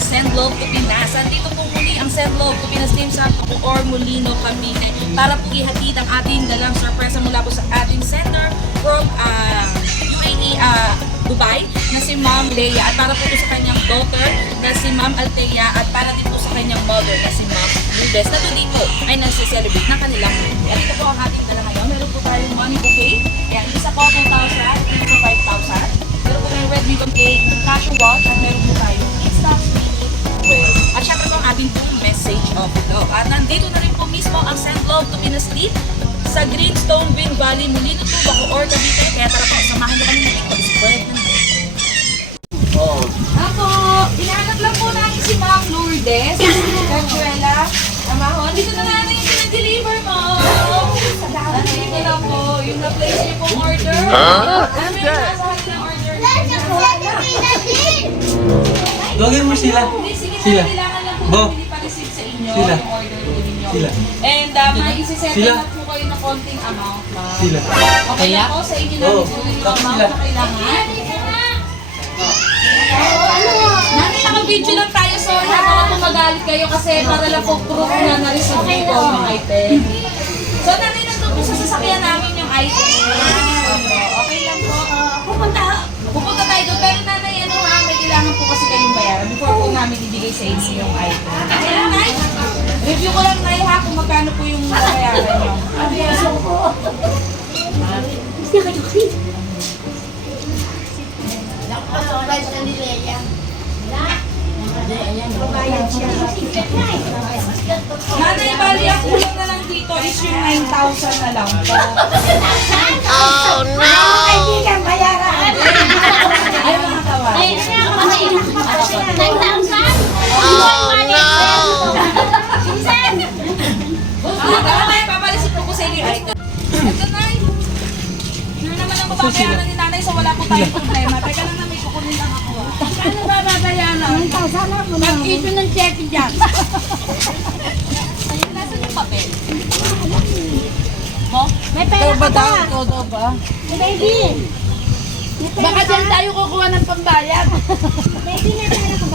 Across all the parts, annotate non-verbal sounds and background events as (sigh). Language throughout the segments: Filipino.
Send Love to Pinas. At dito po muli ang Send Love to Pinas team sa po or Molino, Cavite para po ihatid ang ating dalang sorpresa mula po sa ating center from ah, uh, UAE uh, ah, Dubai na si Ma'am Leia at para po, po sa kanyang daughter na si Ma'am Altea at para din po sa kanyang mother na si Ma'am Lourdes na today po ay nasa-celebrate ng kanilang birthday. At ito po ang ating dala ngayon. Meron po tayong money bouquet. Ayan, isa po 2,000, ito 5,000. Meron po tayong red ribbon cake, cashew watch at meron po tayong well. At syempre po ang ating pong message of love. At nandito na rin po mismo ang Send Love to Pinasleep sa Greenstone Bin Valley, Molino to Bacoor, Cavite. Kaya tara po, samahan niyo kami ng mag-spread ng Oo. Ako, inaanap lang po namin si Ma'am Lourdes. Cachuela. Amahon, dito na natin yung pinag-deliver mo. Nandito na po, yung na-place niyo pong order. Ano yung nasa ng order? Gawin mo sila. Hindi, Sila. kailangan lang po Bo. namin ipa-receive sa inyo Sila. yung order po ninyo. Sila. And uh, may isi-settle Sila. up po kayo ng konting amount, ma'am. Sila. Okay na po sa inyo namin Oo. po yung Tapos amount sila. na kailangan. Nani, naka-video lang tayo, sorry ha, baka po magalit kayo kasi para lang po proof na na-receive niyo po yung item. So, nani, nandun po sa sasakyan namin yung item. Okay lang po. Pupunta, pupunta namin ibigay sa inyo yung item. Review ko lang, Nay, ha, kung magkano po yung bayaran nyo. Nanay, bali, ang kulang na lang dito is yung 9,000 na lang po. Ay, mga kawan. Ah, tama tayo, papalisip ko po sa inyo. Ito, Nay. Sure naman ang mababayaran ni nanay so wala po tayong problema. Teka lang na may kukunin lang ako. Ano ba babayaran? Mag-issue ng check dyan. Ayun, nasan yung papel? Mo? May pera ka ba? Daw ba? Baby! Baka dyan tayo kukuha ng pambayad. Baby, may pera ka ba?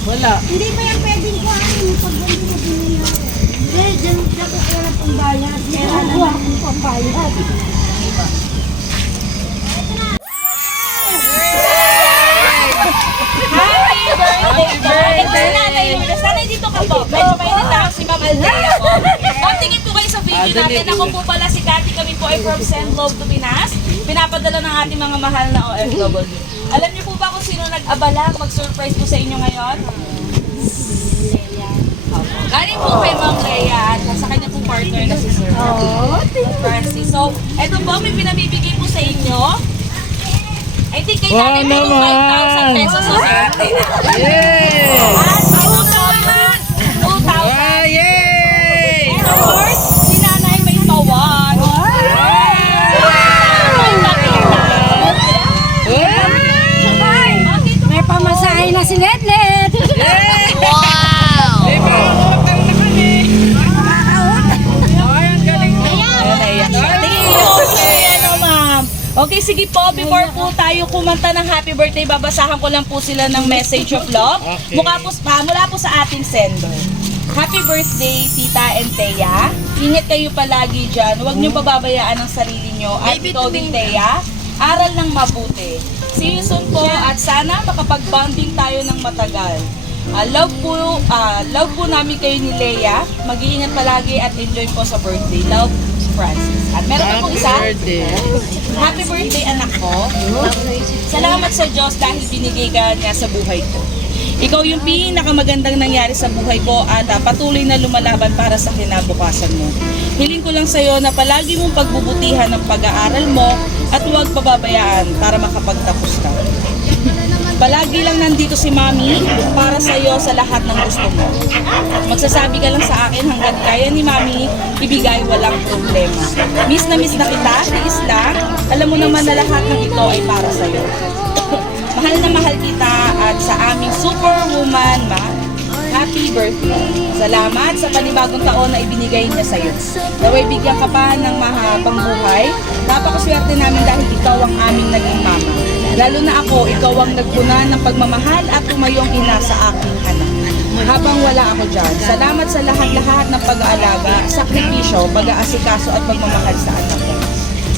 Wala. Hindi ba yan pwedeng kuhanin pag hindi mo binila? Hindi, dyan siya kukuha ng pambayad. Pera na lang ang pambayad. Happy birthday! Nanay Lourdes, nanay dito ka po. Medyo mainit lang si Ma'am Aldea po. (laughs) Ma'am, tingin po kayo sa video natin. Ako po pala si Cathy. Kami po ay from Send Love to Pinas. Pinapadala ng ating mga mahal na OFW. Alam niyo po kung sino nag-abala mag-surprise po sa inyo ngayon? Galing po kay Ma'am Leia at sa kanya pong partner na si Sir Francis. So, eto po, may pinabibigay po sa inyo. I think kay Wow natin may naman! 5,000 pesos sa sir. Yeah! At Okay, sige po. Before po tayo kumanta ng happy birthday, babasahan ko lang po sila ng message of love. Mukha po, ah, mula po sa ating sender. Happy birthday, Tita and Thea. Ingat kayo palagi dyan. Huwag niyo pababayaan ang sarili niyo. At ikaw din, Thea. Aral ng mabuti. See you soon po at sana makapag-bonding tayo ng matagal. Ah, love po, ah, love po namin kayo ni Leia. Mag-iingat palagi at enjoy po sa birthday. Love, Francis. At meron pa pong isa. Happy birthday anak ko. Salamat sa Diyos dahil binigay ka niya sa buhay ko. Ikaw yung pinakamagandang nangyari sa buhay ko at ah, patuloy na lumalaban para sa kinabukasan mo. Hiling ko lang sa iyo na palagi mong pagbubutihan ng pag-aaral mo at huwag pababayaan para makapagtapos ka. Palagi lang nandito si Mami para sa iyo sa lahat ng gusto mo. Magsasabi ka lang sa akin hanggang kaya ni Mami, ibigay walang problema. Miss na miss na kita, tiis lang. Alam mo naman na lahat ng ito ay para sa iyo. (coughs) mahal na mahal kita at sa aming superwoman, Ma, happy birthday. Salamat sa panibagong taon na ibinigay niya sa iyo. Naway bigyan ka pa ng mahabang buhay. Napakaswerte namin dahil ikaw ang aming naging mama. Lalo na ako, ikaw ang nagpuna ng pagmamahal at tumayong ina sa aking anak. habang wala ako dyan. Salamat sa lahat-lahat ng pag-aalaga, sakripisyo, pag-aasikaso at pagmamahal sa anak ko.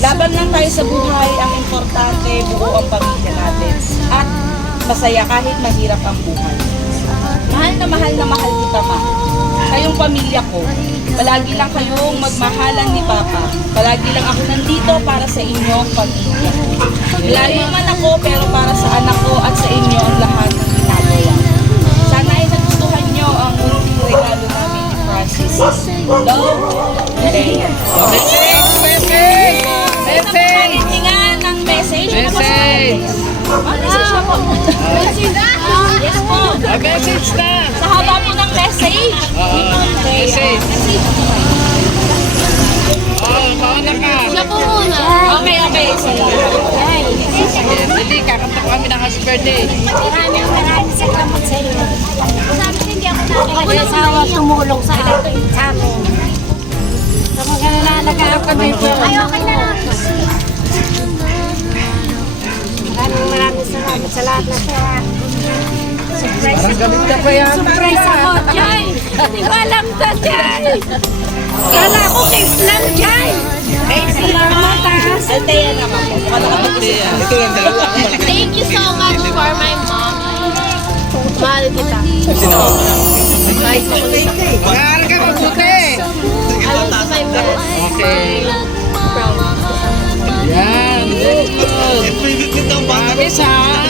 Laban lang tayo sa buhay, ang importante, buo ang pamilya natin. At masaya kahit mahirap ang buhay. Mahal na mahal na mahal kita, ma. Kayong pamilya ko. Palagi lang kayong magmahalan ni Papa. Palagi lang ako nandito para sa inyong pamilya. Layo man ako, pero para sa anak ko at sa inyo birthday. Maraming maraming salamat sa iyo. Sabi ko hindi ako nakakasawa tumulong sa atin, sa amin. Kapag po. Ay, okay na lang. Maraming maraming salamat sa lahat na siya. Surprise yan. Surprise ako, Jai! Hindi ko alam to, Jai! Kala ko cake lang, Jai! Altea naman po. Mukha nakapag-isip. Ito dalawa. Thank you so much for my mom. Mahal kita. Mag-aaral ka mabuti. I will do my best. Okay. Proud. Yan. Promise ha.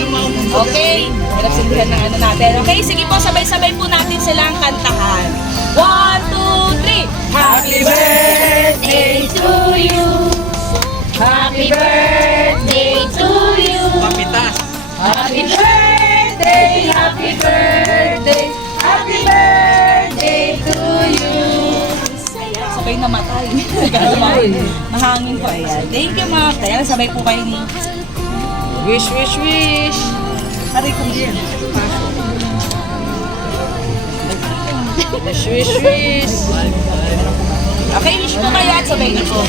Okay. Hirap sindihan ng ano natin. Okay, sige po, sabay-sabay po natin silang kantahan. Mahangin po. Ayan. Thank you, ma'am. Kaya sabay po kayo ni Wish, wish, wish. Aray kong din. Wish, wish, wish. Okay, wish po kayo at sabay na po.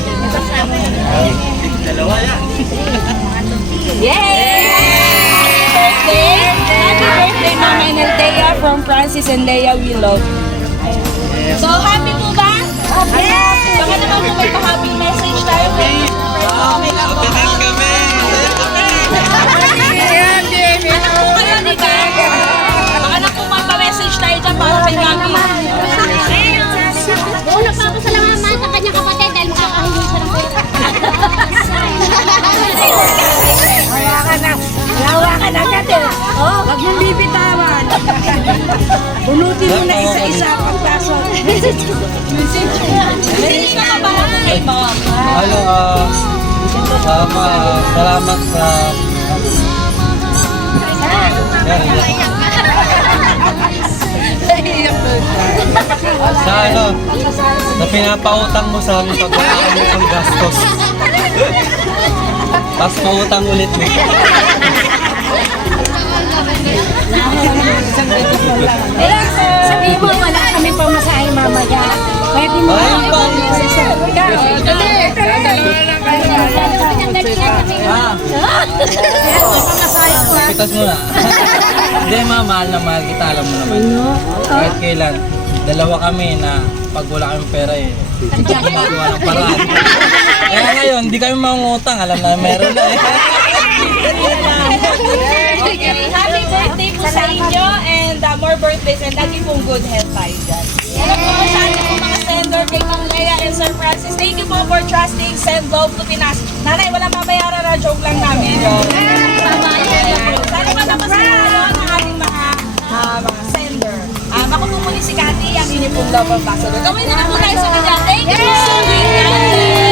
Yay! Happy birthday! Happy birthday, Mama Eneltea from Francis and Leia. You. So, happy po ba? Yes! Baka naman po may pa-happy message tayo. Okay lang po. Anak po kayo, di ba? Baka na po magpa-message tayo dyan para kay Mami. Oo, nagpapasalamat naman sa kanyang kapatid dahil makakahingi siya ng pera. Hawakan na. Hawakan na natin. Oh, wag mong bibitawan. Bunutin mo na isa-isa pagpasok. Message ka pa ba Mom? Ano, ah, ah, ma- salamat sa... sa ano, sa pinapautang mo sa amin pag wala kami gastos. Tapos pautang ulit mo. Sabihin mo, wala kami pamasahe mamaya. Pwede mo lang pa. Ah, pitas mo na. Hindi, ma, mahal na mahal kita, alam mo naman. Kahit kailan, dalawa kami na pag wala kami pera eh, gumagawa ng paraan. Kaya ngayon, hindi kami mangungutang, alam na meron na eh. Happy birthday po sa inyo and uh, more birthdays and lagi pong good health tayo dyan. Ano po sa ating po mga sender kay Ma'am Lea and Sir Francis. Thank you po for trusting Send Love to Pinas. Nanay, wala mabayaran na joke lang namin. Sana matapos na ngayon ang ating mga ah, mga sender. Um, ako po muli si Cathy, ang Unipong Love Ambassador. Gawin na na po tayo sa kanya. Thank you!